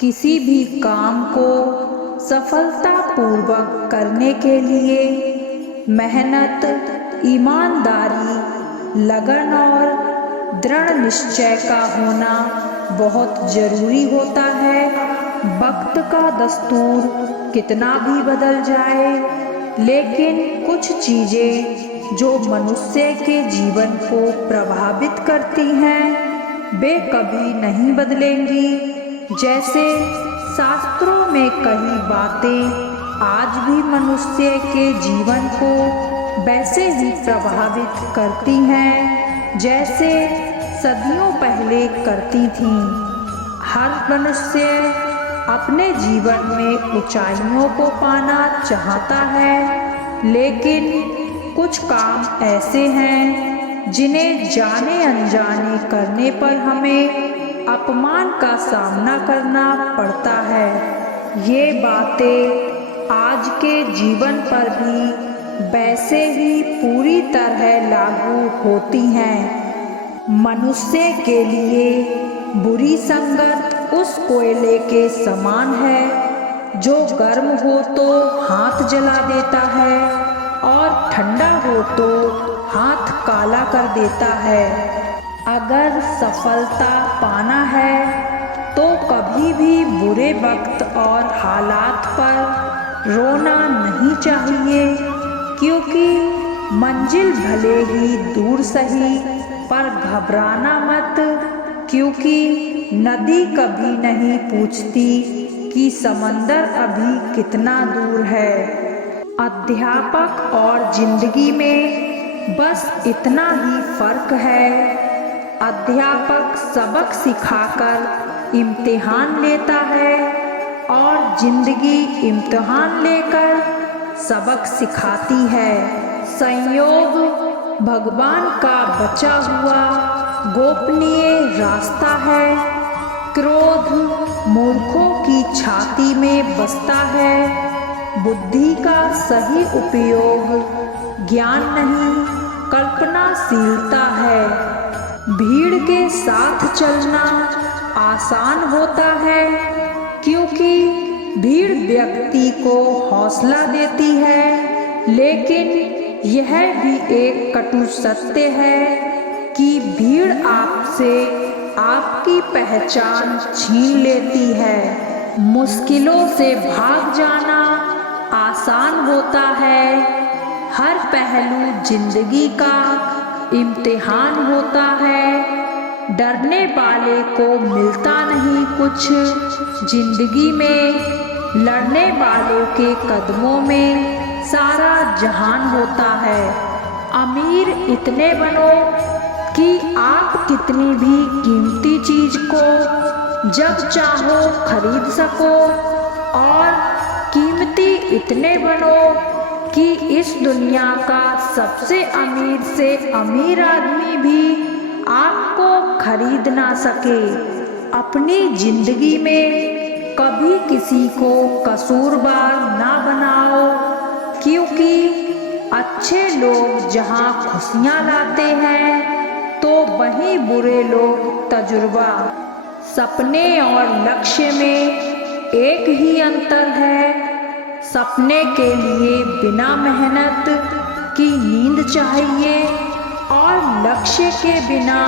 किसी भी काम को सफलतापूर्वक करने के लिए मेहनत, ईमानदारी, लगन और दृढ़ निश्चय का होना बहुत ज़रूरी होता है। वक्त का दस्तूर कितना भी बदल जाए, लेकिन कुछ चीज़ें जो मनुष्य के जीवन को प्रभावित करती हैं वे कभी नहीं बदलेंगी। जैसे शास्त्रों में कई बातें आज भी मनुष्य के जीवन को वैसे ही प्रभावित करती हैं जैसे सदियों पहले करती थीं। हर मनुष्य अपने जीवन में ऊंचाइयों को पाना चाहता है, लेकिन कुछ काम ऐसे हैं जिन्हें जाने अनजाने करने पर हमें अपमान का सामना करना पड़ता है। ये बातें आज के जीवन पर भी वैसे ही पूरी तरह लागू होती हैं। मनुष्य के लिए बुरी संगत उस कोयले के समान है जो गर्म हो तो हाथ जला देता है और ठंडा हो तो हाथ काला कर देता है। अगर सफलता पाना है तो कभी भी बुरे वक्त और हालात पर रोना नहीं चाहिए, क्योंकि मंजिल भले ही दूर सही पर घबराना मत, क्योंकि नदी कभी नहीं पूछती कि समंदर अभी कितना दूर है। अध्यापक और जिंदगी में बस इतना ही फर्क है। अध्यापक सबक सिखाकर इम्तिहान लेता है और जिंदगी इम्तिहान लेकर सबक सिखाती है। संयोग भगवान का बचा हुआ गोपनीय रास्ता है। क्रोध मूर्खों की छाती में बसता है। बुद्धि का सही उपयोग ज्ञान नहीं कल्पनाशीलता है। भीड़ के साथ चलना आसान होता है, क्योंकि भीड़ व्यक्ति को हौसला देती है, लेकिन यह भी एक कटु सत्य है कि भीड़ आपसे आपकी पहचान छीन लेती है। मुश्किलों से भाग जाना आसान होता है। हर पहलू जिंदगी का इम्तिहान होता है। डरने वाले को मिलता नहीं कुछ जिंदगी में, लड़ने वालों के कदमों में सारा जहान होता है। अमीर इतने बनो कि आप कितनी भी कीमती चीज को जब चाहो खरीद सको, और कीमती इतने बनो कि इस दुनिया का सबसे अमीर से अमीर आदमी भी आपको खरीद ना सके। अपनी जिंदगी में कभी किसी को कसूरवार ना बनाओ, क्योंकि अच्छे लोग जहां खुशियां लाते हैं तो वहीं बुरे लोग तजुर्बा। सपने और लक्ष्य में एक ही अंतर है। सपने के लिए बिना मेहनत की नींद चाहिए और लक्ष्य के बिना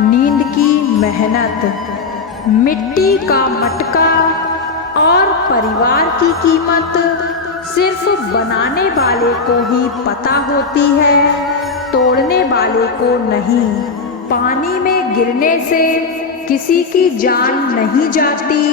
नींद की मेहनत। मिट्टी का मटका और परिवार की कीमत सिर्फ बनाने वाले को ही पता होती है, तोड़ने वाले को नहीं। पानी में गिरने से किसी की जान नहीं जाती,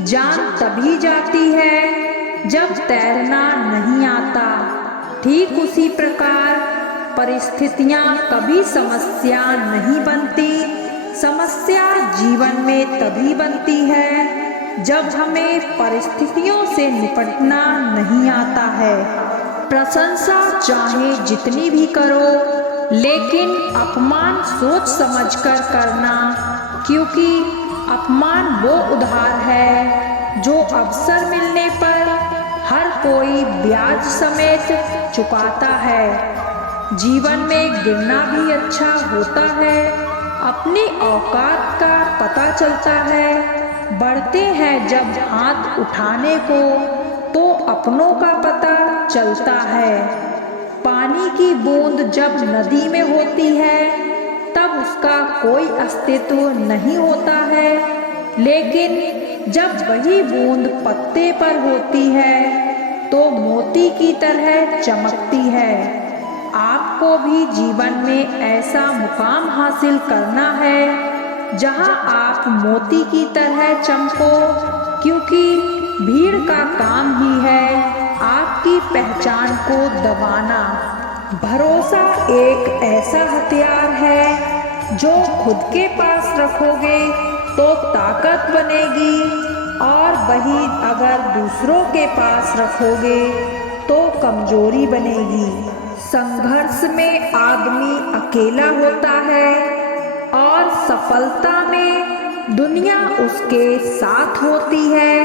जान तभी जाती है जब तैरना नहीं आता। ठीक उसी प्रकार परिस्थितियां कभी समस्या नहीं बनती। समस्या जीवन में तभी बनती है जब हमें परिस्थितियों से निपटना नहीं आता है। प्रशंसा चाहे जितनी भी करो, लेकिन अपमान सोच समझकर करना, क्योंकि अपमान वो उधार है जो अवसर मिलने पर हर कोई ब्याज समेत चुकाता है। जीवन में गिरना भी अच्छा होता है। अपनी औकात का पता चलता है। बढ़ते हैं है जब हाथ उठाने को तो अपनों का पता चलता है। पानी की बूंद जब नदी में होती है तब उसका कोई अस्तित्व नहीं होता है, लेकिन जब वही बूंद पत्ते पर होती है तो मोती की तरह चमकती है। आपको भी जीवन में ऐसा मुकाम हासिल करना है जहां आप मोती की तरह चमको, क्योंकि भीड़ का काम ही है आपकी पहचान को दबाना। भरोसा एक ऐसा हथियार है जो खुद के पास रखोगे तो ताकत बनेगी, और वही अगर दूसरों के पास रखोगे तो कमजोरी बनेगी। संघर्ष में आदमी अकेला होता है और सफलता में दुनिया उसके साथ होती है।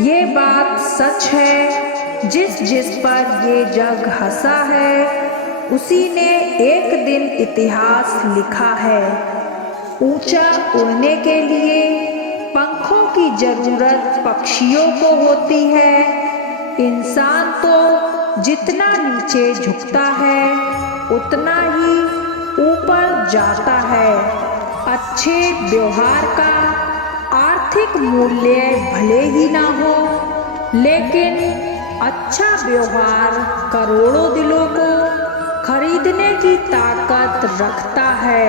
ये बात सच है। जिस पर ये जग हंसा है उसी ने एक दिन इतिहास लिखा है। ऊंचा उड़ने के लिए पंखों की जरूरत पक्षियों को होती है। इंसान तो जितना नीचे झुकता है उतना ही ऊपर जाता है। अच्छे व्यवहार का आर्थिक मूल्य भले ही ना हो, लेकिन अच्छा व्यवहार करोड़ों दिलों को खरीदने की ताकत रखता है।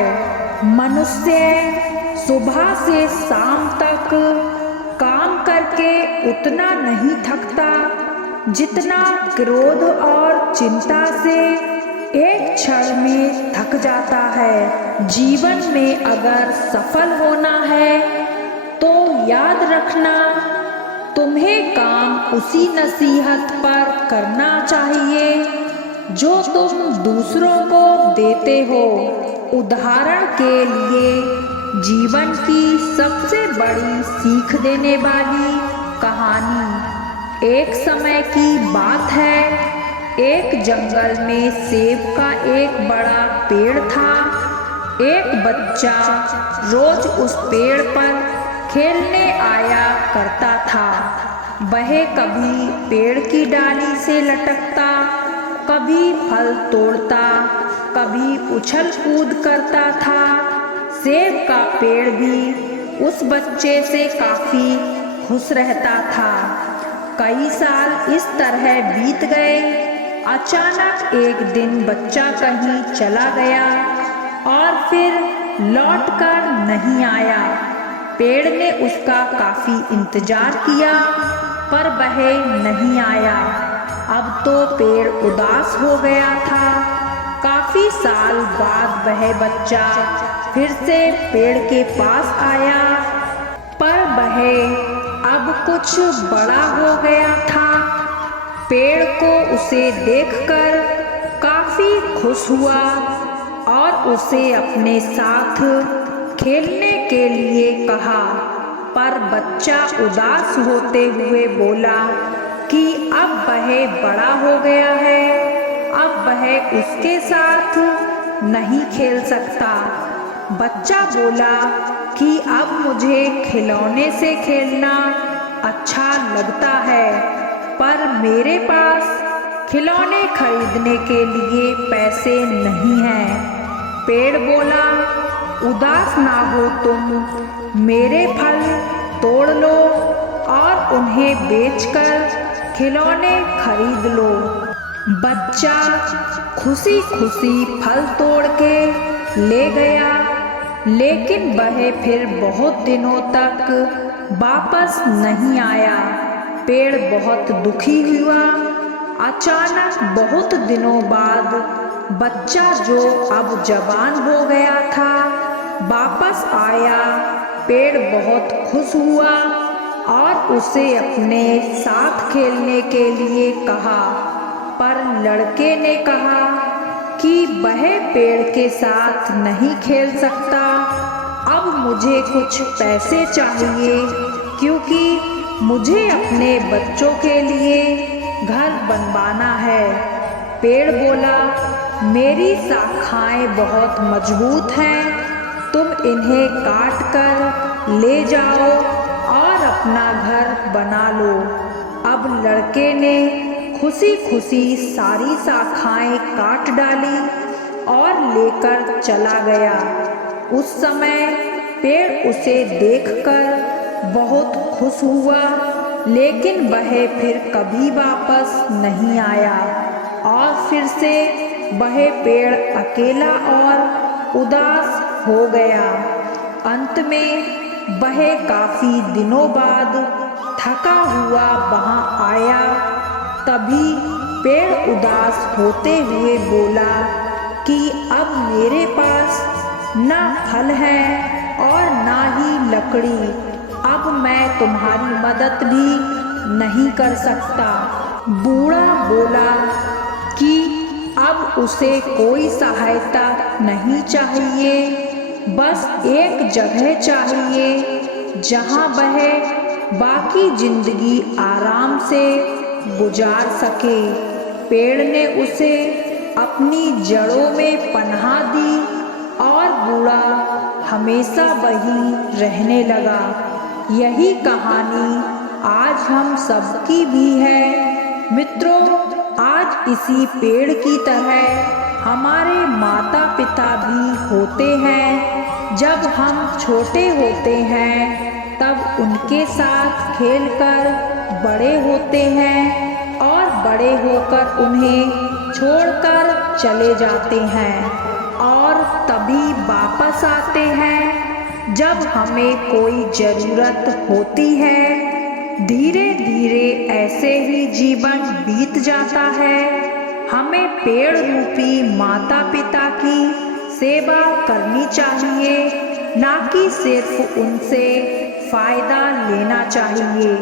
मनुष्य सुबह से शाम तक काम करके उतना नहीं थकता जितना क्रोध और चिंता से एक क्षण में थक जाता है। जीवन में अगर सफल होना है तो याद रखना, तुम्हें काम उसी नसीहत पर करना चाहिए जो तुम दूसरों को देते हो। उदाहरण के लिए जीवन की सबसे बड़ी सीख देने वाली कहानी। एक समय की बात है, एक जंगल में सेब का एक बड़ा पेड़ था। एक बच्चा रोज उस पेड़ पर खेलने आया करता था। वह कभी पेड़ की डाली से लटकता, कभी फल तोड़ता, कभी उछल कूद करता था। सेब का पेड़ भी उस बच्चे से काफी खुश रहता था। कई साल इस तरह बीत गए। अचानक एक दिन बच्चा कहीं चला गया और फिर लौटकर नहीं आया। पेड़ ने उसका काफी इंतजार किया पर वह नहीं आया। अब तो पेड़ उदास हो गया था। काफी साल बाद वह बच्चा फिर से पेड़ के पास आया, पर वह अब कुछ बड़ा हो गया था। पेड़ को उसे देखकर काफी खुश हुआ और उसे अपने साथ खेलने के लिए कहा, पर बच्चा उदास होते हुए बोला कि अब वह बड़ा हो गया है, अब वह उसके साथ नहीं खेल सकता। बच्चा बोला कि अब मुझे खिलौने से खेलना अच्छा लगता है, पर मेरे पास खिलौने खरीदने के लिए पैसे नहीं हैं। पेड़ बोला, उदास ना हो तुम, मेरे फल तोड़ लो और उन्हें बेचकर खिलौने खरीद लो। बच्चा खुशी खुशी फल तोड़ के ले गया, लेकिन वह फिर बहुत दिनों तक वापस नहीं आया। पेड़ बहुत दुखी हुआ। अचानक बहुत दिनों बाद बच्चा, जो अब जवान हो गया था, वापस आया। पेड़ बहुत खुश हुआ और उसे अपने साथ खेलने के लिए कहा, पर लड़के ने कहा कि वह पेड़ के साथ नहीं खेल सकता। अब मुझे कुछ पैसे चाहिए, क्योंकि मुझे अपने बच्चों के लिए घर बनवाना है। पेड़ बोला, मेरी शाखाएं बहुत मजबूत हैं, तुम इन्हें काट कर ले जाओ और अपना घर अब लड़के ने खुशी खुशी सारी शाखाएं काट डाली और लेकर चला गया। उस समय पेड़ उसे देखकर बहुत खुश हुआ, लेकिन वह फिर कभी वापस नहीं आया और फिर से वह पेड़ अकेला और उदास हो गया। अंत में वह काफी दिनों बाद थका हुआ वहां आया। तभी पेड़ उदास होते हुए बोला कि अब मेरे पास ना फल है और ना ही लकड़ी, अब मैं तुम्हारी मदद भी नहीं कर सकता। बूढ़ा बोला कि अब उसे कोई सहायता नहीं चाहिए, बस एक जगह चाहिए जहां वह बाकी जिंदगी आराम से गुजार सके। पेड़ ने उसे अपनी जड़ों में पनाह दी और बूढ़ा हमेशा वहीं रहने लगा। यही कहानी आज हम सबकी भी है। मित्रों, आज इसी पेड़ की तरह हमारे माता पिता भी होते हैं। जब हम छोटे होते हैं तब उनके साथ खेलकर बड़े होते हैं और बड़े होकर उन्हें छोड़कर चले जाते हैं और तभी वापस आते हैं जब हमें कोई ज़रूरत होती है। धीरे धीरे ऐसे ही जीवन बीत जाता है। हमें पेड़ रूपी माता पिता की सेवा करनी चाहिए, ना कि सिर्फ उनसे फायदा लेना चाहिए।